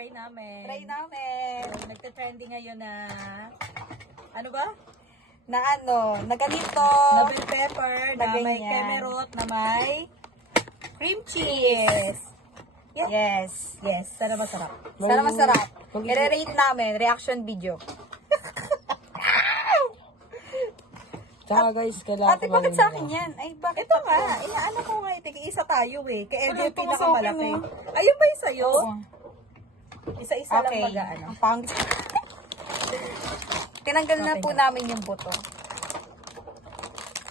try namin. Try namin. So, nagka-trending ngayon na, ano ba? Na ganito. Na bell pepper, na may ganyan. kemerot, na may Cream cheese. Yes. yes, sana masarap. Sana masarap. I-rate namin. Reaction video. Tsaka guys, kailangan Ate, bakit sa akin yan? Ay, bakit? Ito nga, inaano ko nga, isa tayo eh. Kaya Ano, yung ito nga pinakamalaki. sa akin, Ayun ba yung sa'yo? Oo. Isa-isa lang Okay. mag-ano. Ang pangit. Tinanggal na Okay po na. namin yung buto.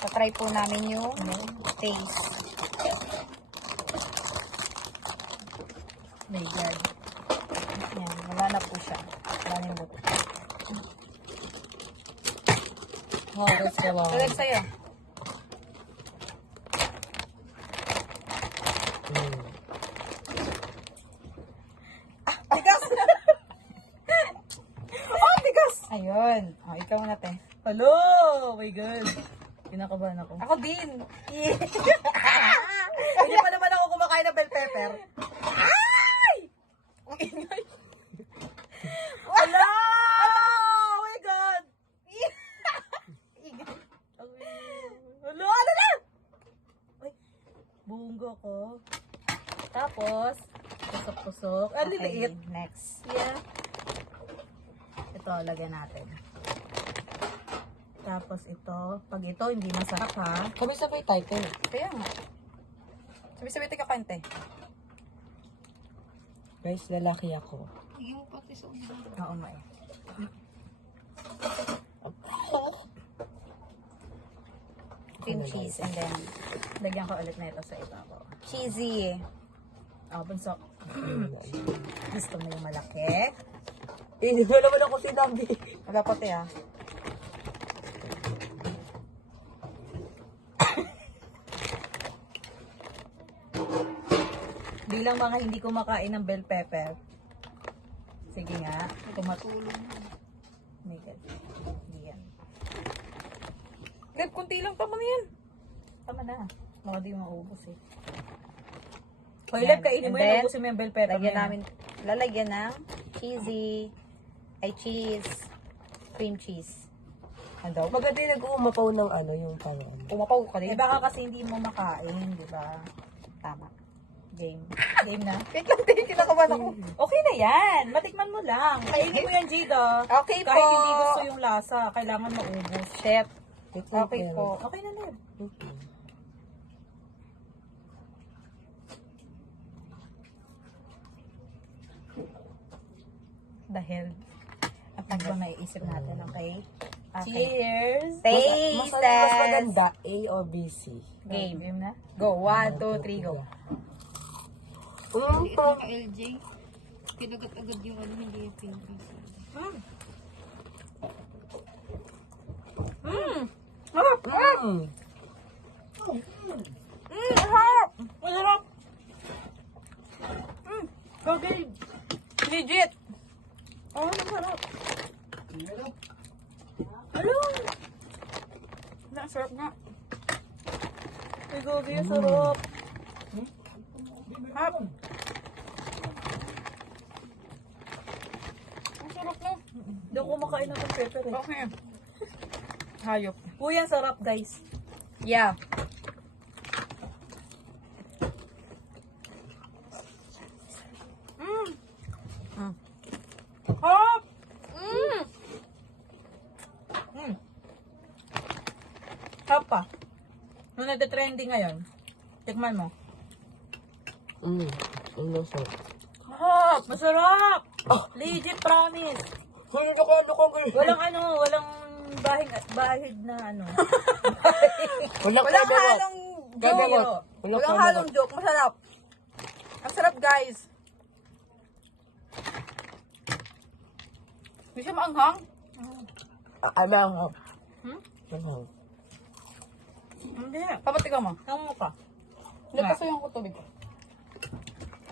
Try po namin yung taste. My God. Yan, wala na po siya. Wala na yung buto. Oh, guys, kailangan. Talag sa'yo. Tigas! Oh, tigas! Ayun. O, ikaw na, te. Hello! Oh my God. Kinakabahan ako. Ako din. Hindi pa naman ako kumakain ng bell pepper. Ay! Ang ingay. Wala! Oh my God! Hello! Ano na? Ay, bunggo ko. Tapos, tusok-tusok. Ang liliit. Next. Yeah. Ito, lagyan natin. Tapos ito, pag ito, hindi masarap ha. Sabay-sabay title. Kaya nga. Sabi-sabi tika kante. Guys, lalaki ako. Oo, may. Cream cheese and then Lagyan ko ulit na ito sa iba ko. cheesy. Bunso. Gusto mo yung malaki? Hindi mo naman ako sinabi. Wala pa te ah. Bilang mga hindi kumakain ng bell pepper. Sige nga. Tumatulong. My God. Hindi yan. Gab, kunti lang tama na yan. Tama na. Baka di maubos eh. Hoy, Yan. Leb, kainin mo And yun. then, Ubusin mo yung bell pepper. Lagyan mo yan. namin, lalagyan ng cheesy. Ay, cheese. Cream cheese. Ano? Maganda yung nag-uumapaw ng ano, yung parang. Umapaw ka Eh, din. baka kasi hindi mo makain, di ba? Tama. Game. Game na. Wait lang, te. Kinakabahan ako. Okay na yan. Matikman mo lang. Kainin mo yan, Jida. Okay Kahit po. hindi gusto yung lasa, kailangan maubos. Chef. Wait lang, Okay pero- po. Okay na, Leb. Okay. Dahil, ang tagbang naiisip natin, okay? Okay. Cheers! Mas Taste maganda, A or B, C. Game. Game na? Go. 1, 2, 3, go. Ito ka LJ. Kinagat-agad yung ano, hindi yung pinkies. Masarap! Masarap! Okay. Legit. Oh, masarap. Hello! Sarap nga. Ay, gogi, ang sarap. Hap. Ang sarap na. Hindi ako kumakain ng bell pepper eh. Okay. Hayop. Uy, ang sarap, guys. Yeah. Hop! Hop pa. Nung nagda-trending ngayon, tikman mo. Ang lasa. Hop! Masarap! Legit promise. Hindi ako guys. Walang bahid na ano. Walang Walang kemerot. halong Kemerot. joke. Walang halong joke. Masarap. Ang sarap, guys. Hindi siya maanghang. Manghang. Hmm? Manghang. Hindi. Papatigaw mo. Tama ka. Hindi, pasuyan ko tubig.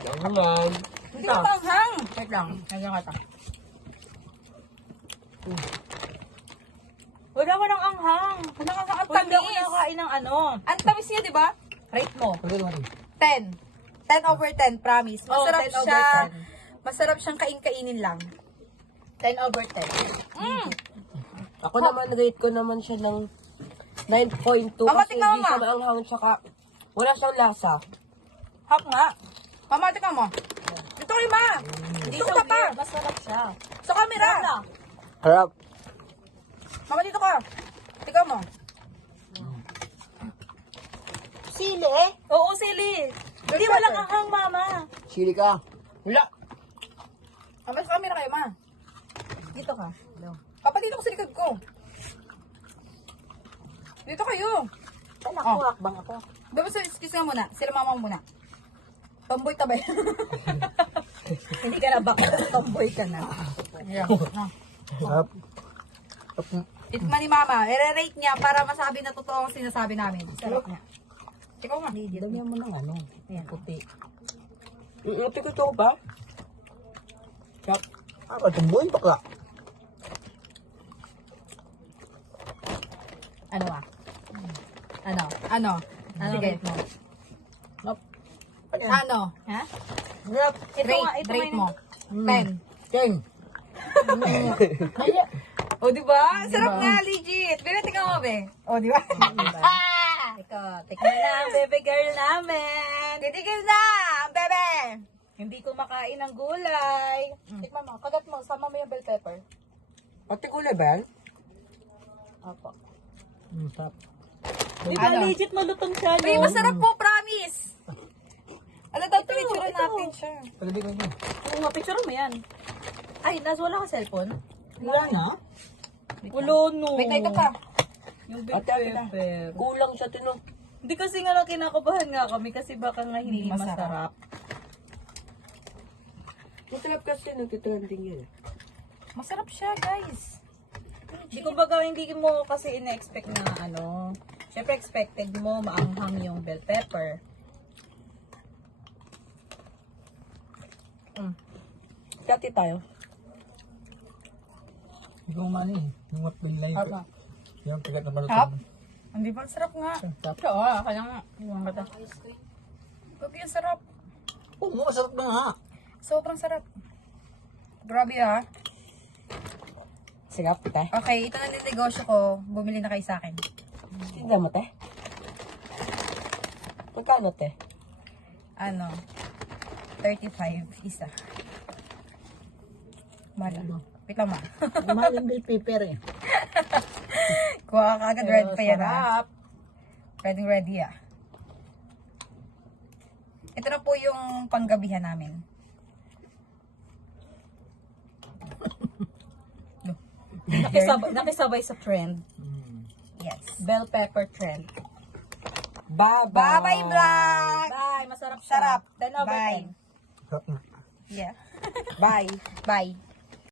Yan naman. Hindi ka maanghang. Wait lang. Nagyan ka ta. Wala anghang. Walang anghang. Ang Uy, hindi ako tamis. nakakain ng ano. Ang tamis niya, di ba? Rate mo. 10. 10. 10 over 10, promise. Oh, Masarap 10 over siya. 10. Masarap siyang kainin lang. 10/10. Ako naman, rate ko naman siya ng 9.2 Mama, kasi tingnan hindi mo, siya Ma. maanghang tsaka wala siyang lasa. Hap nga. Mama, tingnan mo. Dito kayo, Ma. Hindi Dito siya ka pa. weird. Masarap siya. Sa camera. Harap. Mama, dito ka. Tingnan mo. Sili eh. Oo, sili. Hindi, walang anghang, mama. Sili ka. Wala. Mama, sa camera kayo, Ma. Dito ka. Papa, dito ko sa likod ko. Dito kayo. Anak Oh. ko, hakbang ako. Baba, excuse nga muna. Sila mama muna. Tomboy tabay. Hindi ka na baka. Tomboy ka na. Yeah. Harap. Itikman ni mama. I-rate niya para masabi na totoo ang sinasabi namin. Sarap niya. Ikaw nga. Damihan mo ng ano. Ayan, puti. Ito ko ito ba? Kap. Tumboy bakla. Ano ah? Ano? Ano? Ano Sige. rate mo? Ano? Ha? Harap. Rate mo. 10. 10. O, diba? Sarap nga, legit. Bebe, tingnan mo, be. O, diba? Ikaw, tikman na ang bebe girl namin. Titigil na, bebe. Hindi kumakain ng gulay. Tikman mo. Kagat mo. Sama mo yung bell pepper. Pati kulay ba yan? Opo. Sarap. Di ba Ano? legit malutong siya, no? Uy, masarap po, promise. Ano daw, picture natin siya. Palabi ko niya. Oo nga, picture mo yan. Ay, wala ka cellphone? Wala na. Wala, no. Wait na, ito pa. Yung Ate, ate na. pepper. Kulang sa tinong. Hindi kasi nga lang kinakabahan nga kami kasi baka nga hindi Hindi masarap. masarap. Masarap kasi nagtitrending yun. Masarap siya, guys. Hindi ko baga hindi mo kasi ina-expect na ano. Siyempre expected mo maanghang yung bell pepper. Kati tayo. Ikaw man eh. Yung mapilay ko. Apa? Yung tigat na Hap? malutong. Hindi ba? Sarap nga. Oo, kaya nga. Iwan ka ta. Grabe yung sarap. Oo, masarap na nga. Sobrang sarap. Grabe ha. Sarap, te. Okay, ito na yung negosyo ko. Bumili na kayo sa akin. Tignan mo, te. Magkano, te? Ano? 35 isa. Mahal. Wait lang, ma. Mahal yung bill paper eh. Kuha ka agad. Ready pa yan, ha? Sarap. Ready, ah. Ito na po yung panggabihan namin. Nakisabay sa trend. Yes. Bell pepper trend. Bye-bye. Bye-bye, vlog! Bye, masarap siya. Sarap. 10/10. Bye. Sarap na. Yeah. Bye. Bye.